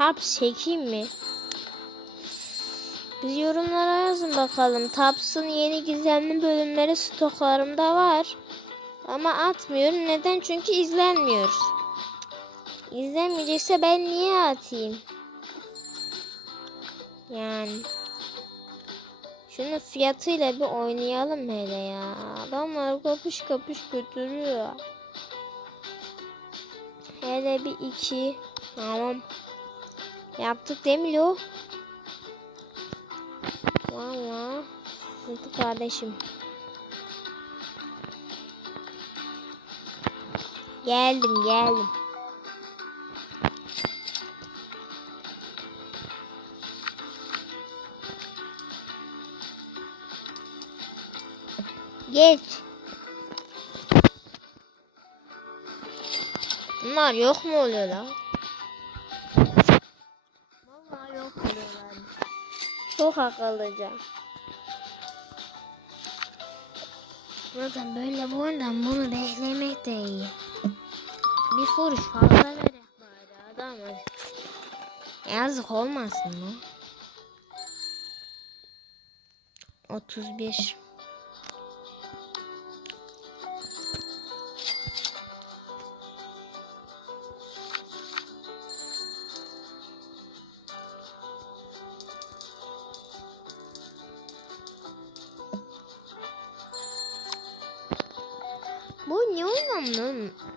Tap çekeyim mi? Biz yorumlara yazın bakalım. Taps'ın yeni gizemli bölümleri stoklarımda var. Ama atmıyorum. Neden? Çünkü izlenmiyoruz. İzlenmeyecekse ben niye atayım? Yani. Şunun fiyatıyla bir oynayalım hele ya. Adamlar kapış kapış götürüyor. Hele bir iki. Tamam. Yaptık değil mi lo? Valla. Sıkıntı kardeşim. Geldim geldim. Geç. Bunlar yok mu oluyor lan? Çok akıllıca. Zaten böyle bu oyundan bunu beklemek de iyi. Bir vuruş fazla verek bari adam. Yazık olmasın mı? 31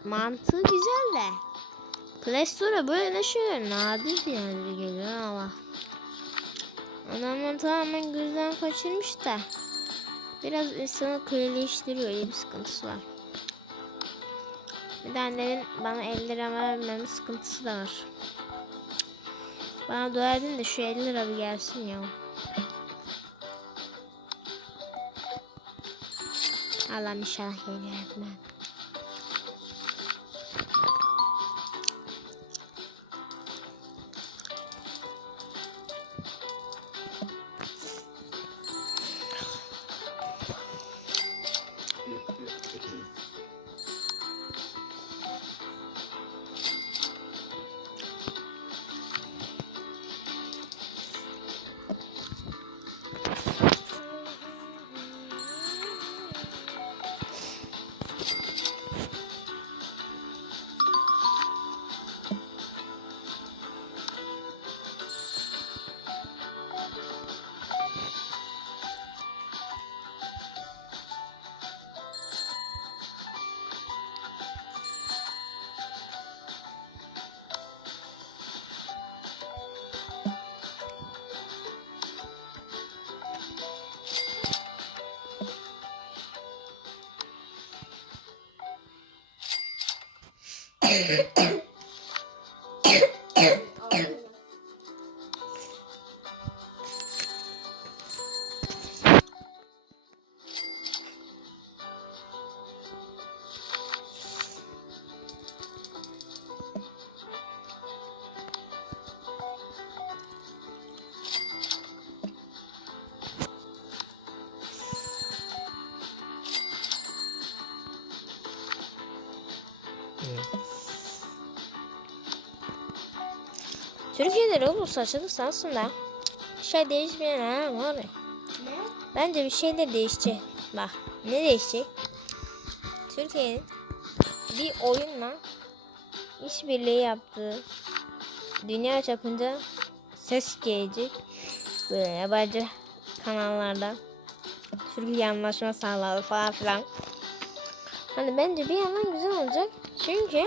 mantığı güzel de. Play Store'a böyle şeyler nadir yani geliyor ama. Adamlar tamamen gözden kaçırmış da. Biraz insanı köleleştiriyor öyle bir sıkıntısı var. Bir bana 50 lira vermem sıkıntısı da var. Bana dua edin de şu 50 lira bir gelsin ya. Allah inşallah geliyor etmem. Oh, Türkiye'de Roblox açılırsa aslında bir şey değişmeyen ha var. Ne? Bence bir şeyler değişecek. Bak ne değişecek? Türkiye'nin bir oyunla işbirliği yaptığı dünya çapınca ses gelecek. Böyle yabancı kanallarda Türkiye anlaşma sağladı falan filan. Hani bence bir yandan güzel olacak. Çünkü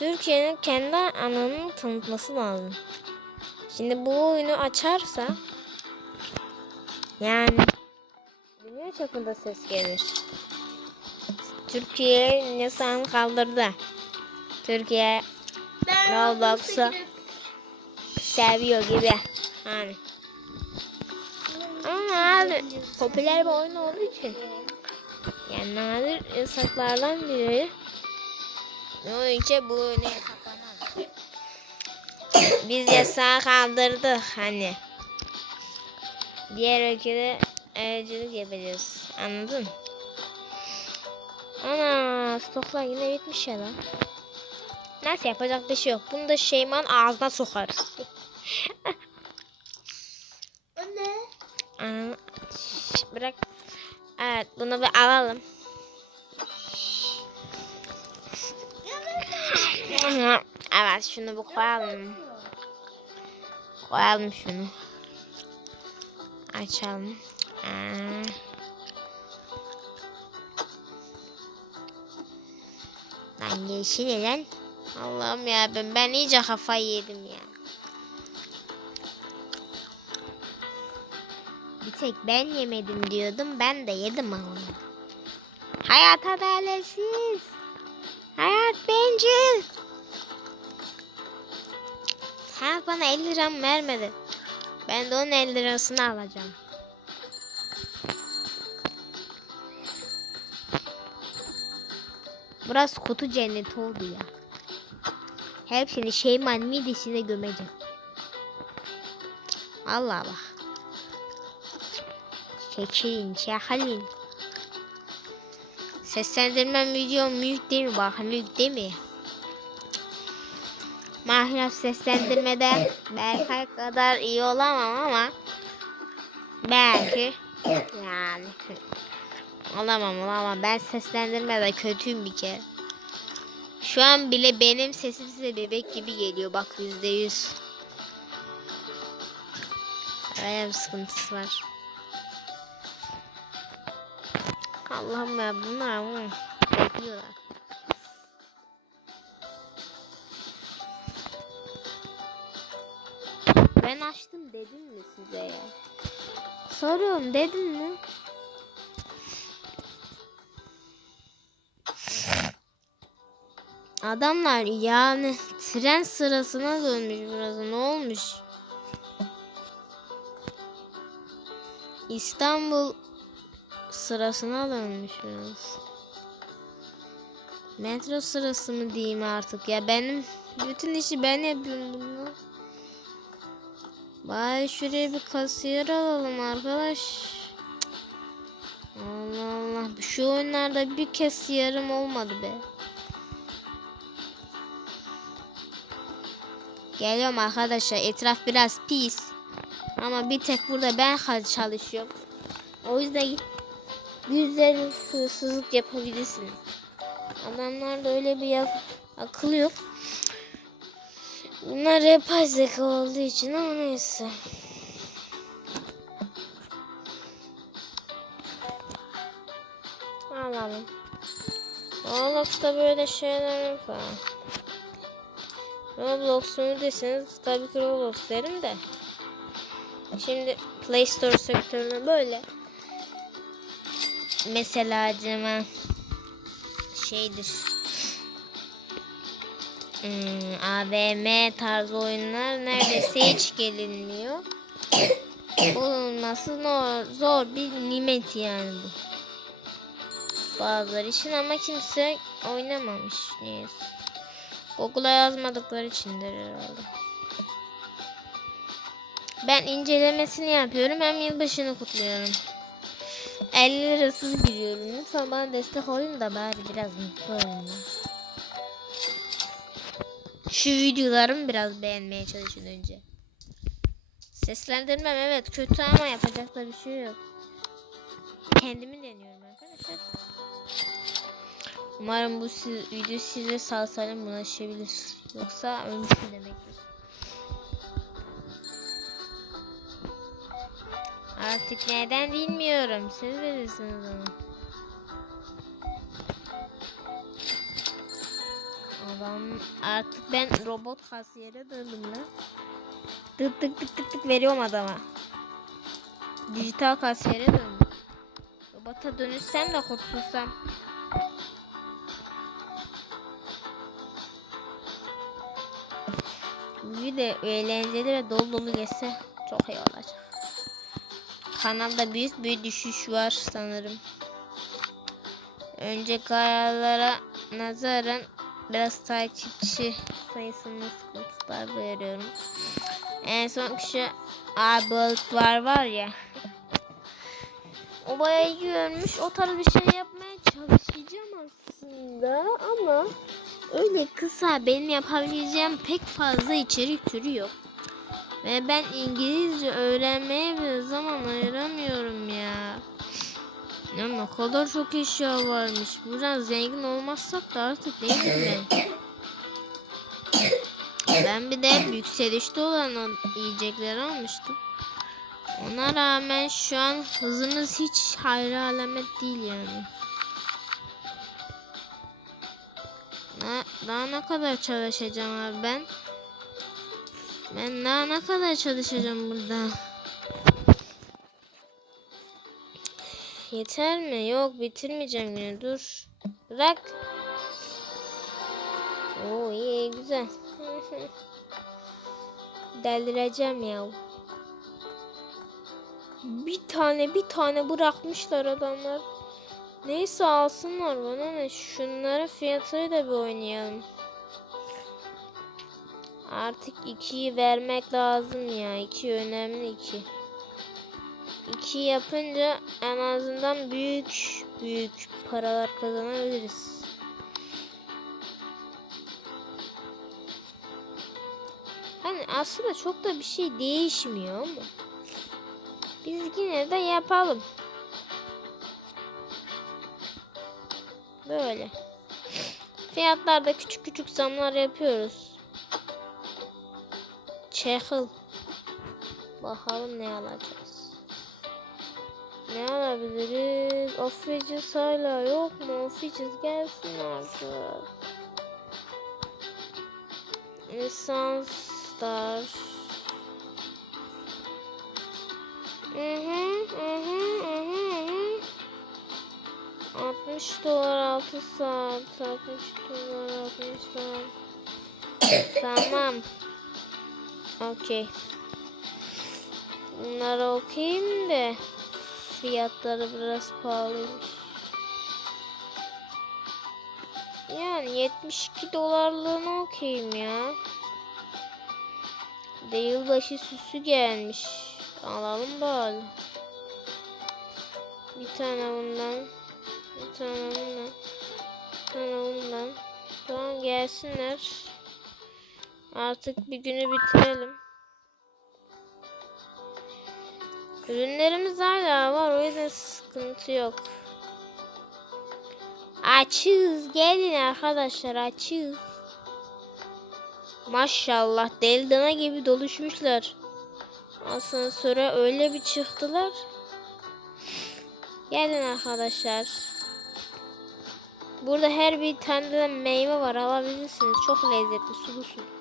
Türkiye'nin kendi anını tanıtması lazım. Şimdi bu oyunu açarsa yani dünya çapında ses gelir. Türkiye yasağını kaldırdı. Türkiye Roblox'u seviyor gibi. Hani. Ama abi popüler bir oyun olduğu için yani nadir yasaklardan biri. O bu oyunu yasaklamaz. Biz yasağı kaldırdık hani. Diğer ülkede evcilik yapacağız. Anladın? Ana stoklar yine bitmiş ya lan. Neyse yapacak bir şey yok. Bunu da Şeyman ağzına sokarız. Anne. Şş, Bırak. Evet bunu bir alalım. Evet şunu bir koyalım. Koyalım şunu. Açalım. Aa. Lan yeşil lan. Allah'ım ya ben, ben iyice kafayı yedim ya. Bir tek ben yemedim diyordum. Ben de yedim ama. Hayat adaletsiz. Hayat bencil. Hayat bana 50 liram vermedi. Ben de onun 50 lirasını alacağım. Burası kutu cenneti oldu ya. Hepsini Şeyman midesine gömeceğim. Allah bak. Çekilin, çekilin. Seslendirmem videom büyük değil mi? Bakın büyük değil mi? Maalesef seslendirmede Berkay kadar iyi olamam ama belki yani olamam olamam. Ben seslendirmede kötüyüm bir kere. Şu an bile benim sesim size bebek gibi geliyor. Bak yüzde yüz. Öyle bir sıkıntısı var. Allah'ım ya bunlar mı? Bekliyorlar. Açtım dedim mi size ya? Soruyorum dedim mi? Adamlar yani tren sırasına dönmüş burası ne olmuş? İstanbul sırasına dönmüş biraz. Metro sırası mı diyeyim artık ya benim bütün işi ben yapıyorum bunu. Bari şuraya bir kasiyer alalım arkadaş. Allah Allah şu oyunlarda bir kasiyerim olmadı be. Geliyorum arkadaşlar etraf biraz pis. Ama bir tek burada ben çalışıyorum. O yüzden güzel hırsızlık yapabilirsiniz. Adamlarda öyle bir akıl yok. Bunlar yapay zeka olduğu için ama neyse. Alalım. Roblox'ta böyle şeyler yok ha. Roblox mu deseniz tabii ki Roblox derim de. Şimdi Play Store sektörüne böyle mesela acaba şeydir hmm, AVM tarzı oyunlar neredeyse hiç gelinmiyor. Bulunması zor, bir nimet yani bu. Bazıları için ama kimse oynamamış neyse. Google'a yazmadıkları içindir herhalde. Ben incelemesini yapıyorum hem yılbaşını kutluyorum. 50 lirasız giriyorum. Lütfen destek olun da bari biraz mutlu olayım. Şu videolarımı biraz beğenmeye çalışın önce. Seslendirmem evet kötü ama yapacak da bir şey yok. Kendimi deniyorum arkadaşlar. Umarım bu siz, video size sağ salim ulaşabilir. Yoksa ölmüşüm demektir. Artık neden bilmiyorum. Siz bilirsiniz onu. Adam artık ben robot kasiyere döndüm lan. Tık tık tık tık tık veriyorum adama. Dijital kasiyere döndüm. Robota dönüşsem de kurtulsam. Bu video eğlenceli ve dolu dolu geçse çok iyi olacak. Kanalda büyük bir düşüş var sanırım. Önceki ayarlara nazaran biraz takipçi sayısında sıkıntılar görüyorum. En son şu Abilt var var ya. O bayağı iyi görmüş. O tarz bir şey yapmaya çalışacağım aslında ama öyle kısa benim yapabileceğim pek fazla içerik türü yok. Ve ben İngilizce öğrenmeye bile zaman ayıramıyorum ya. Ya ne kadar çok eşya varmış. Buradan zengin olmazsak da artık değil mi? Ben bir de yükselişte olan yiyecekleri almıştım. Ona rağmen şu an hızımız hiç hayra alamet değil yani. Ne, daha ne kadar çalışacağım abi ben? Ben daha ne kadar çalışacağım burada? Yeter mi? Yok bitirmeyeceğim yine dur. Bırak. Oo iyi güzel. Delireceğim ya. Bir tane bir tane bırakmışlar adamlar. Neyse alsınlar bana ne. Şunlara fiyatları da bir oynayalım. Artık ikiyi vermek lazım ya. İki önemli iki. İki yapınca en azından büyük büyük paralar kazanabiliriz. Hani aslında çok da bir şey değişmiyor ama biz yine de yapalım. Böyle. Fiyatlarda küçük küçük zamlar yapıyoruz. Çehil. Bakalım ne alacağız. Ne alabiliriz? Offices hala yok mu? Offices gelsin artık. İnsan Star. Hı hı hı hı hı hı. 60 dolar 6 saat 60 dolar 60 saat Tamam Okey Bunları okuyayım da Fiyatları biraz pahalıymış Yani 72 dolarlığını okuyayım ya de yılbaşı süsü gelmiş Alalım bari Bir tane bundan bir tane bundan. Bir tane bundan. Tamam gelsinler. Artık bir günü bitirelim. Ürünlerimiz hala var. O yüzden sıkıntı yok. Açız. Gelin arkadaşlar açız. Maşallah deldana gibi doluşmuşlar. Asansöre öyle bir çıktılar. Gelin arkadaşlar. Burada her bir tane meyve var alabilirsiniz. Çok lezzetli sulu sulu.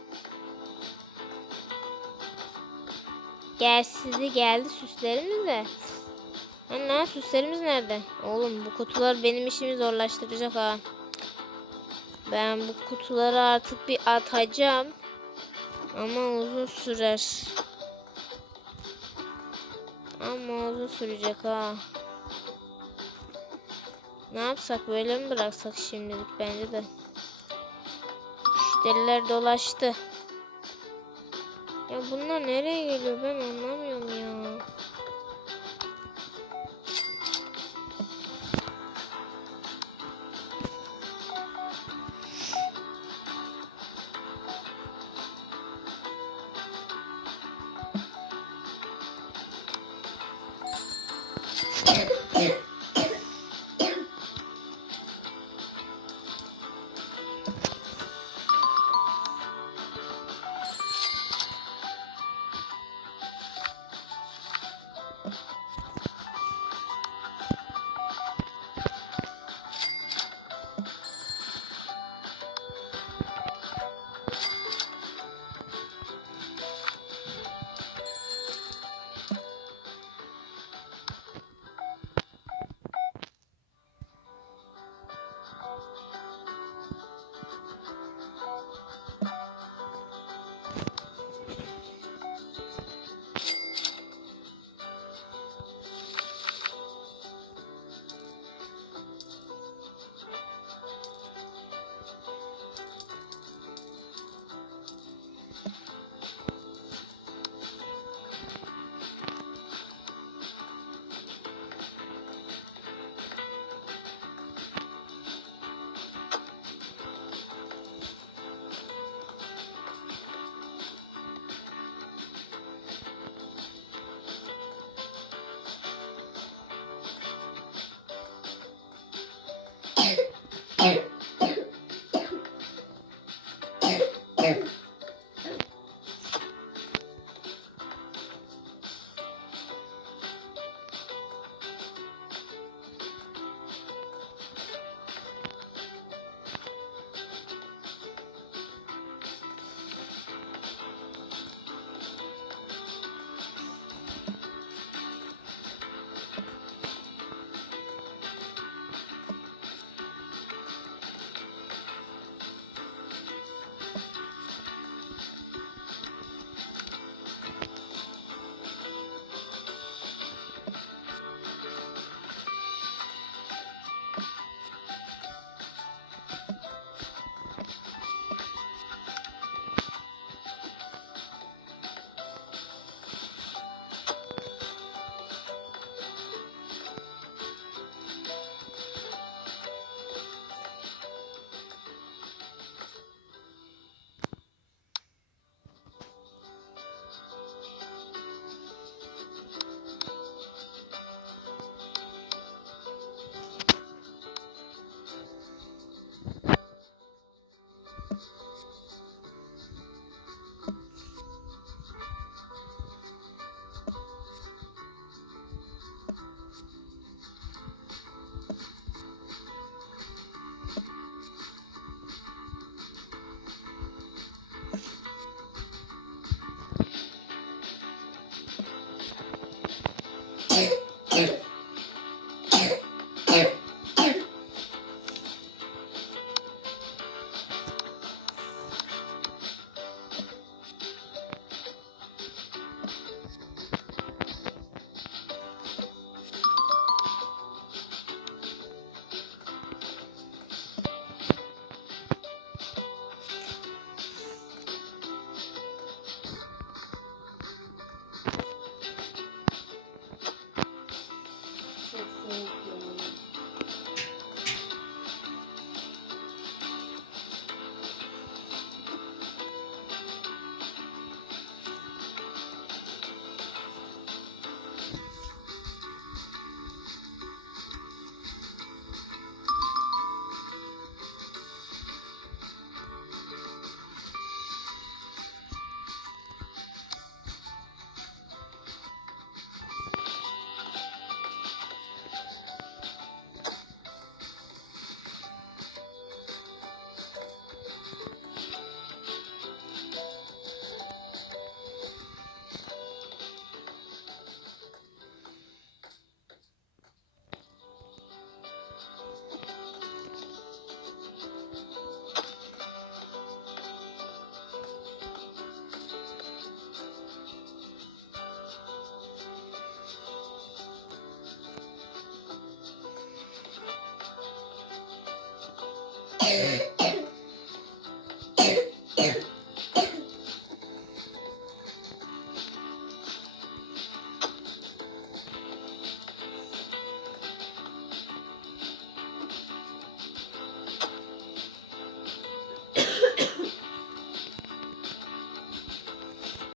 Gel sizi geldi süslerimiz de. Anne süslerimiz nerede? Oğlum bu kutular benim işimi zorlaştıracak ha. Ben bu kutuları artık bir atacağım. Ama uzun sürer. Ama uzun sürecek ha. Ne yapsak böyle mi bıraksak şimdilik bence de. Müşteriler dolaştı. Ya bunlar nereye geliyor ben anlamıyorum ya.